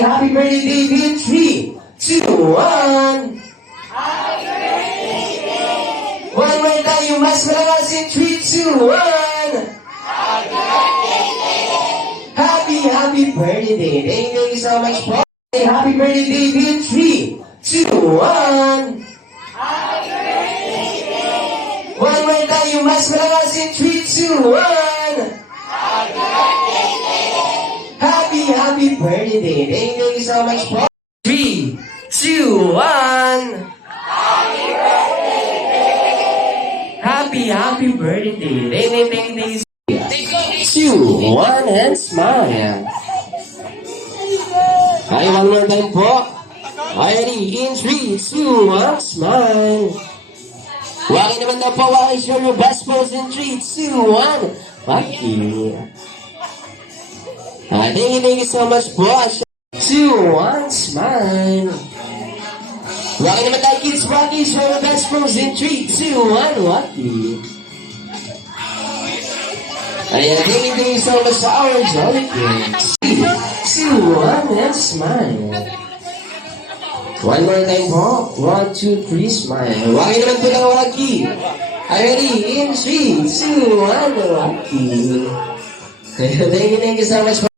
Happy birthday, David. 3, 2, 1. Happy birthday, David. One more time, yung mas malakas in 3, 2, 1. Happy birthday, David. Happy birthday. Thank you so much po. Happy birthday, David. 3, 2, 1. Happy birthday, David. One more time, yung mas malakas in 3, 2, 1. Happy birthday, David. Happy birthday. Thank you so much po. 3, 2, 1. Happy birthday, David. Happy birthday. Thank 2, 1, and smile. Ay, one more time po. Ready, in 3, 2, 1, smile. Waki naman na po, waki show your best pose in 3, 2, 1. Waki. Thank you so much po. 2, 1, smile. Waki naman tayo kids, waki show your best pose in 3, 2, 1, waki. Ayan, thank you so much sa our Jolly Kids. 2, 1, and smile. One more time po. 1, 2, 3, smile. Waki naman po ng waki. Ready? In 3, 2, 1, waki. Thank you so much po.